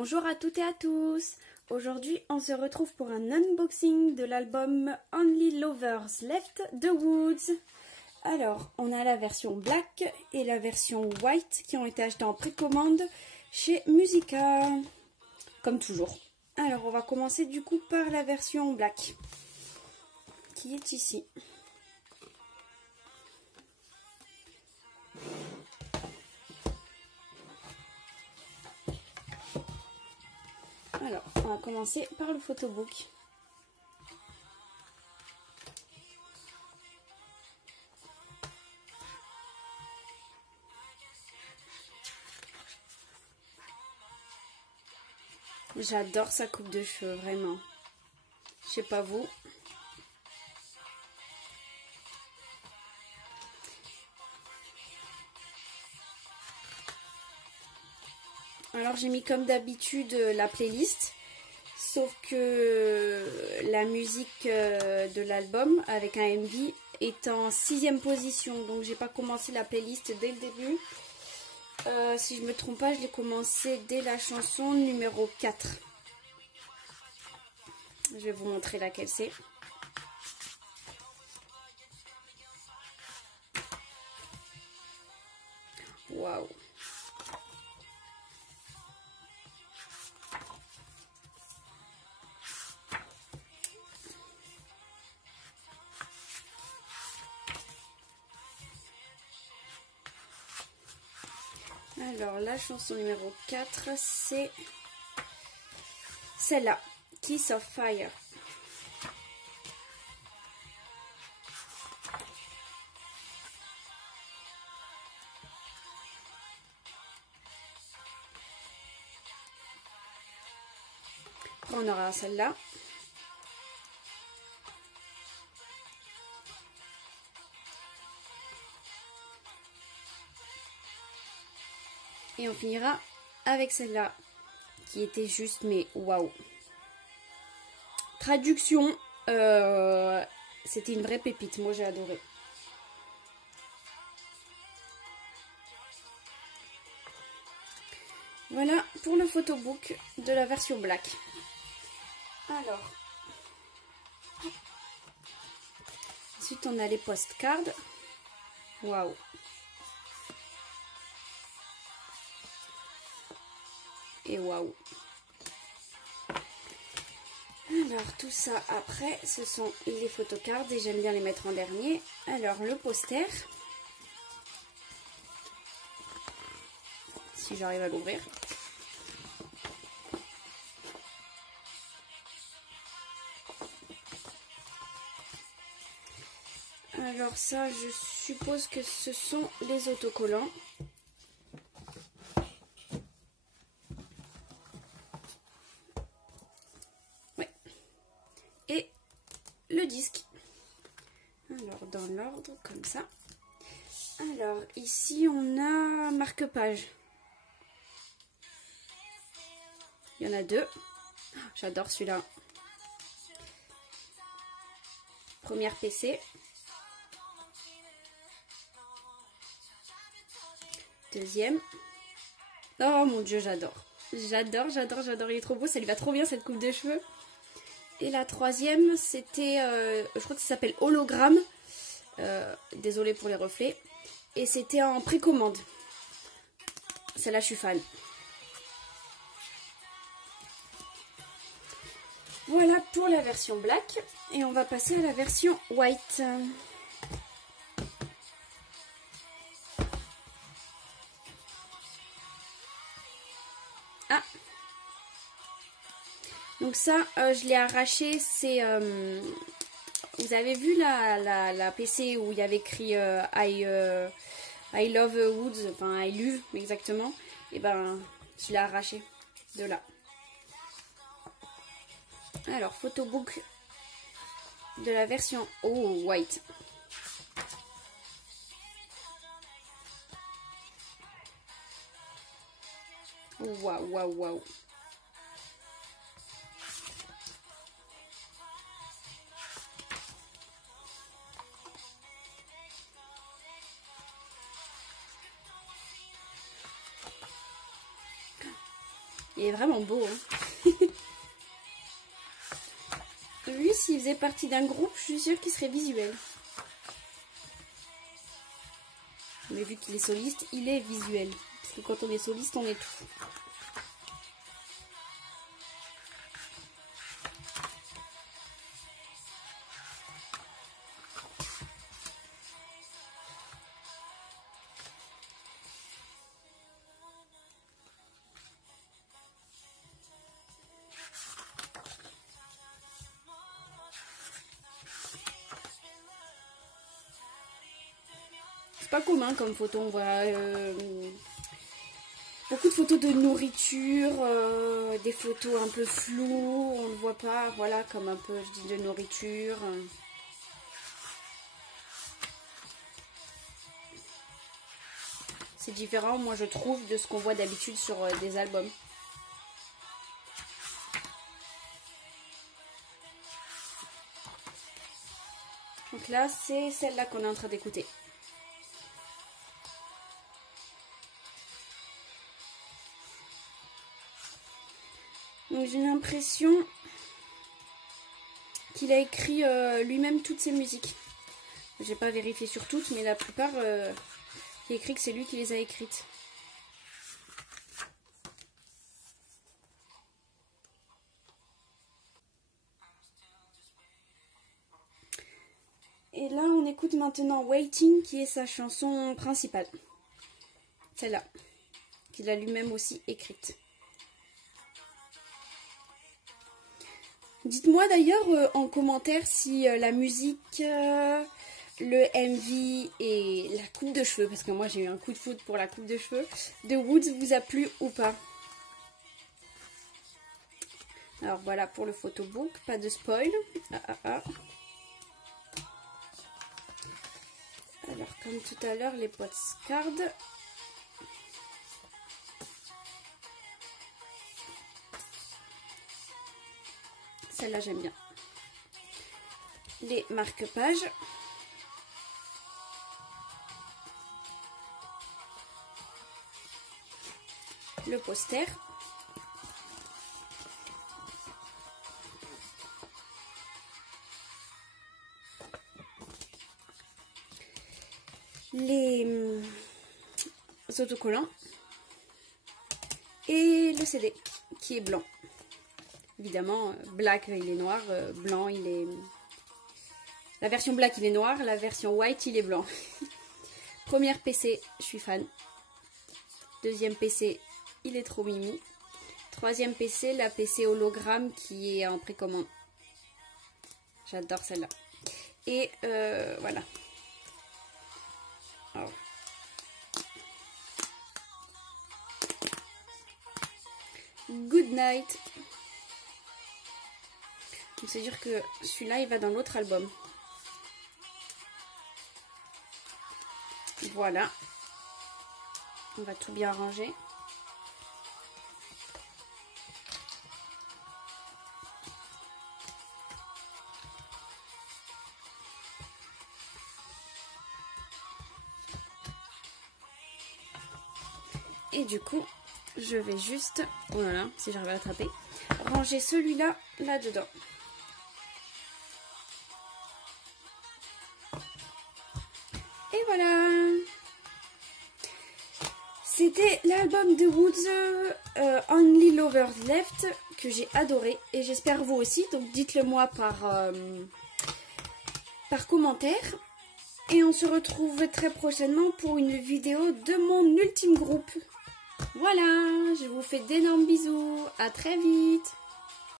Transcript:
Bonjour à toutes et à tous. Aujourd'hui, on se retrouve pour un unboxing de l'album Only Lovers Left de Woods. Alors, on a la version black et la version white qui ont été achetées en précommande chez Musica, comme toujours. Alors, on va commencer du coup par la version black, qui est ici. Alors, on va commencer par le photobook. J'adore sa coupe de cheveux, vraiment. Je sais pas vous. Alors j'ai mis comme d'habitude la playlist, sauf que la musique de l'album avec un MV est en 6e position, donc j'ai pas commencé la playlist dès le début. Si je me trompe pas, je l'ai commencé dès la chanson numéro 4. Je vais vous montrer laquelle c'est. Waouh! Alors, la chanson numéro 4, c'est celle-là, Kiss of Fire. On aura celle-là. Et on finira avec celle-là, qui était juste, mais waouh. Traduction, c'était une vraie pépite, moi j'ai adoré. Voilà pour le photobook de la version black. Alors, ensuite on a les postcards. Waouh. Et waouh. Alors tout ça après, ce sont les photocards et j'aime bien les mettre en dernier. Alors le poster, si j'arrive à l'ouvrir. Alors ça, je suppose que ce sont les autocollants. Ouais. Et le disque. Alors dans l'ordre, comme ça. Alors ici, on a marque-page. Il y en a deux. J'adore celui-là. Première PC. Deuxième. Oh mon dieu, j'adore. J'adore, j'adore, j'adore. Il est trop beau. Ça lui va trop bien cette coupe de cheveux. Et la troisième, c'était, je crois que ça s'appelle Hologramme. Désolée pour les reflets. Et c'était en précommande. Celle-là, je suis fan. Voilà pour la version black. Et on va passer à la version white. Ah! Donc ça, je l'ai arraché. C'est... vous avez vu la PC où il y avait écrit I Love Woods, enfin I Love exactement. Et ben, je l'ai arraché de là. Alors, photobook de la version white. Waouh, waouh, waouh. Il est vraiment beau. Hein. Lui, s'il faisait partie d'un groupe, je suis sûre qu'il serait visuel. Mais vu qu'il est soliste, il est visuel. Parce que quand on est soliste, on est tout. C'est pas commun comme photo, on voit beaucoup de photos de nourriture, des photos un peu floues, on ne voit pas, voilà, comme un peu, je dis, de nourriture. C'est différent, moi je trouve, de ce qu'on voit d'habitude sur des albums. Donc là, c'est celle-là qu'on est en train d'écouter. Donc j'ai l'impression qu'il a écrit lui-même toutes ses musiques. J'ai pas vérifié sur toutes, mais la plupart, il écrit que c'est lui qui les a écrites. Et là, on écoute maintenant Waiting, qui est sa chanson principale. Celle-là, qu'il a lui-même aussi écrite. Dites-moi d'ailleurs en commentaire si la musique, le MV et la coupe de cheveux, parce que moi j'ai eu un coup de foudre pour la coupe de cheveux, de Woods vous a plu ou pas. Alors voilà pour le photobook, pas de spoil. Alors comme tout à l'heure, les postcards. Celle-là, j'aime bien. Les marque-pages. Le poster. Les autocollants. Et le CD, qui est blanc. Évidemment, black il est noir, blanc il est... La version black il est noir, la version white il est blanc. Première PC, je suis fan. Deuxième PC, il est trop mimi. Troisième PC, la PC hologramme qui est en précommande. J'adore celle-là. Et voilà. Alors. Good night. C'est sûr que celui-là, il va dans l'autre album. Voilà. On va tout bien ranger. Et du coup, je vais juste, oh là là, si j'arrive à l'attraper, ranger celui-là là-dedans. Et voilà. C'était l'album de Woods, Only Lovers Left, que j'ai adoré. Et j'espère vous aussi. Donc dites-le moi par commentaire. Et on se retrouve très prochainement pour une vidéo de mon ultime groupe. Voilà, je vous fais d'énormes bisous. À très vite.